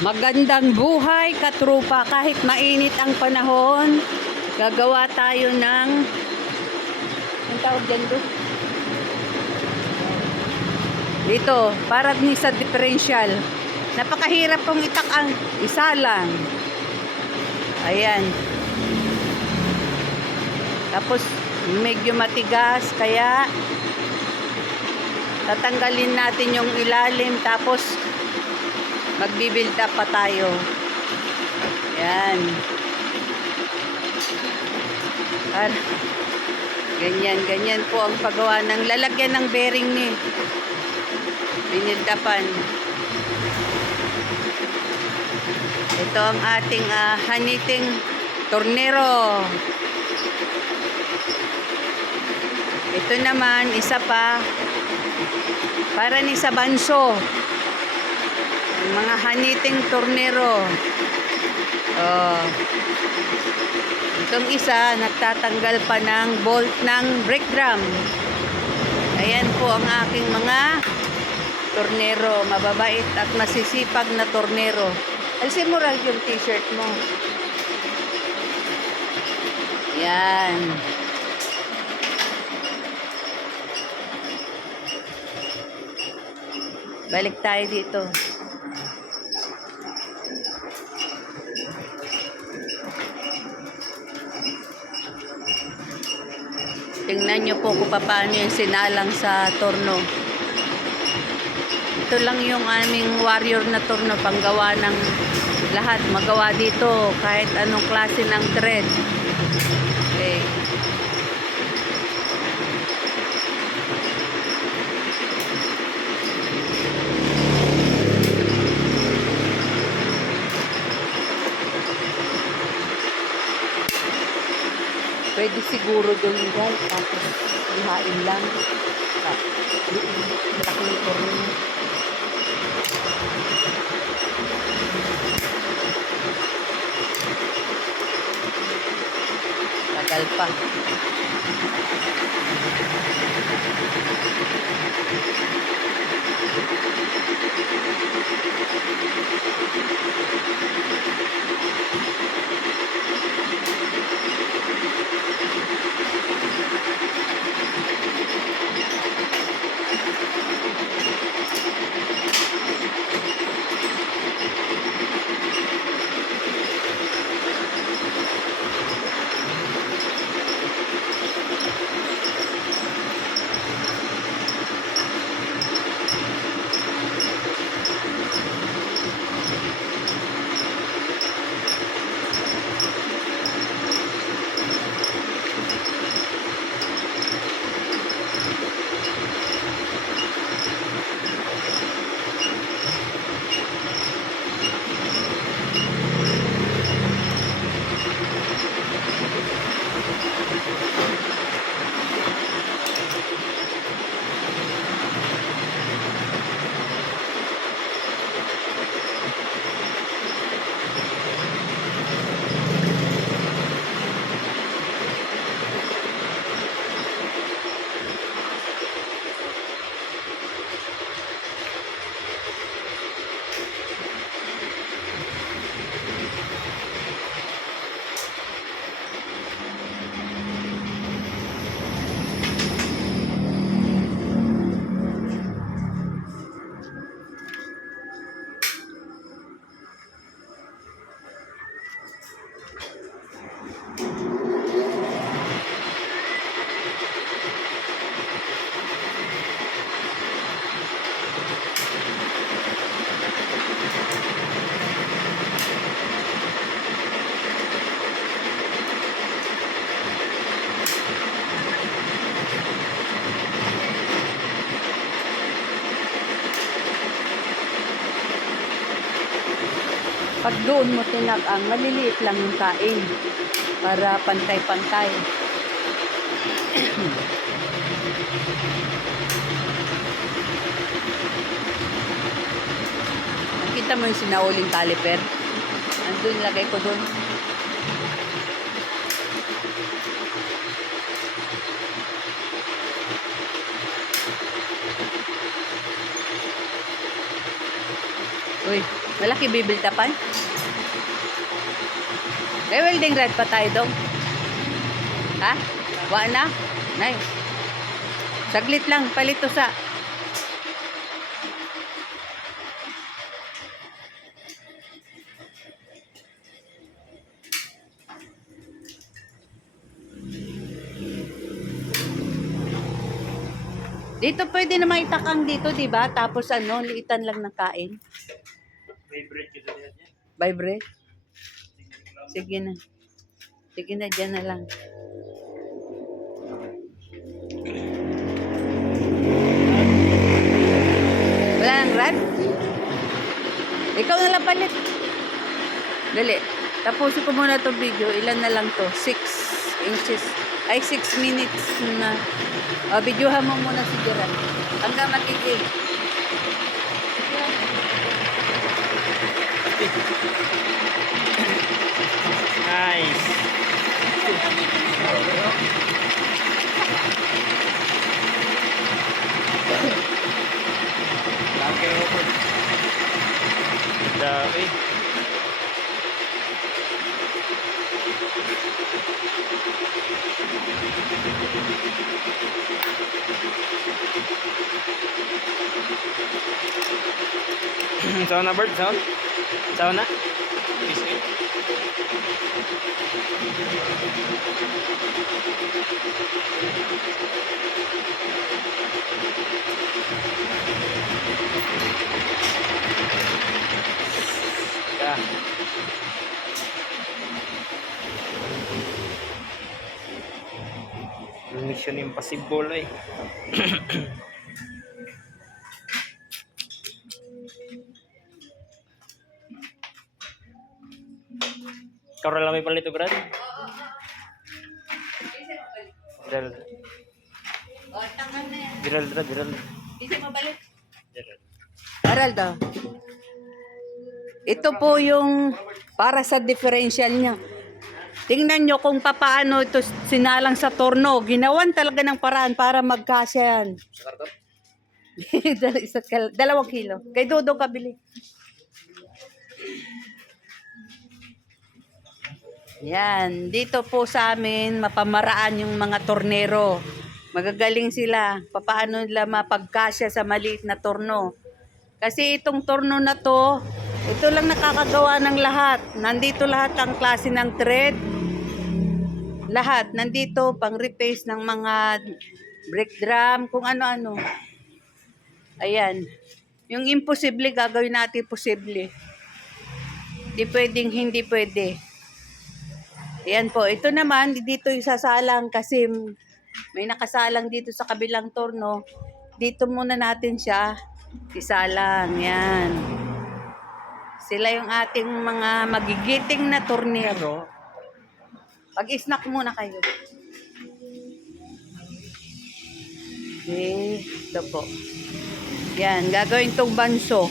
Magandang buhay, katrupa. Kahit mainit ang panahon, gagawa tayo ng ang tawag dyan doon? Dito, para ni sa differential. Napakahirap pong itakang isa lang. Ayan. Tapos, medyo matigas, kaya tatanggalin natin yung ilalim, tapos magbibuild up pa tayo. Yan. Ganyan po ang paggawa ng lalagyan ng bearing ni binildapan. Ito ang ating haniting tornero. Ito naman, isa pa para ni sa banso. Mga haniting tornero. Oh. Itong isa, nagtatanggal pa ng bolt ng brake drum. Ayan po ang aking mga tornero. Mababait at masisipag na tornero. Alisin mo lang yung t-shirt mo. Yan. Balik tayo dito. Tingnan nyo po kung paano yung sinalang sa torno. Ito lang yung aming warrior na torno, panggawa ng lahat. Magawa dito kahit anong klase ng thread. Okay. Pwede siguro doon guys, tapos ihain lang. Laki ng torno. Tagal pa. Pag doon mo tinakang, maliliit lang yung kain para pantay-pantay. Nakita mo yung sinauling caliper? Andun, lagay ko doon. Uy, Malaki bibiltapan. May welding rod pa tayo dong. Ha? Wa na? Nay. Saglit lang, palito sa. Dito pwede na maitakang dito, di ba? Tapos ano, liitan lang ng kain. Favorite kita yan. Vibrate. Sige na. Sige na, dyan na lang. Wala nang rad? Ikaw na lang palit. Dali. Tapusin ko muna itong video. Ilan na lang to? 6 inches. Ay, 6 minutes na. O, videohan mo muna si Gerald. Hanggang magiging. Nice. Lagi mo po. Dami. Sauna bird, sound? Sauna? Biscuit. Yeah. Mission Impossible eh. Karo lang may palito, Brad? Gerald. O, tangan na yan. Gerald, Brad, Gerald. Isa mabalik. Gerald. Gerald, oh. Ito po yung para sa differential niya. Tingnan nyo kung papaano ito sinalang sa torno. Ginawan talaga ng paraan para magkasya yan. Sa karton? 2 kilo. Kay Dodo kabili. Yan. Dito po sa amin, mapamaraan yung mga tornero. Magagaling sila. Papaano nila mapagkasya sa maliit na torno. Kasi itong torno na to, ito lang nakakagawa ng lahat. Nandito lahat ang klase ng thread. Lahat. Nandito pang repaste ng mga brake drum, kung ano-ano. Ayan. Yung imposible, gagawin natin posible. Di pwedeng hindi pwede. Ayan po. Ito naman, dito isasalang kasi may nakasalang dito sa kabilang torno. Dito muna natin siya isalang. Yan. Sila yung ating mga magigiting na tornero. Pag-snack muna kayo. Okay. Ito po. Yan. Gagawin tong banso.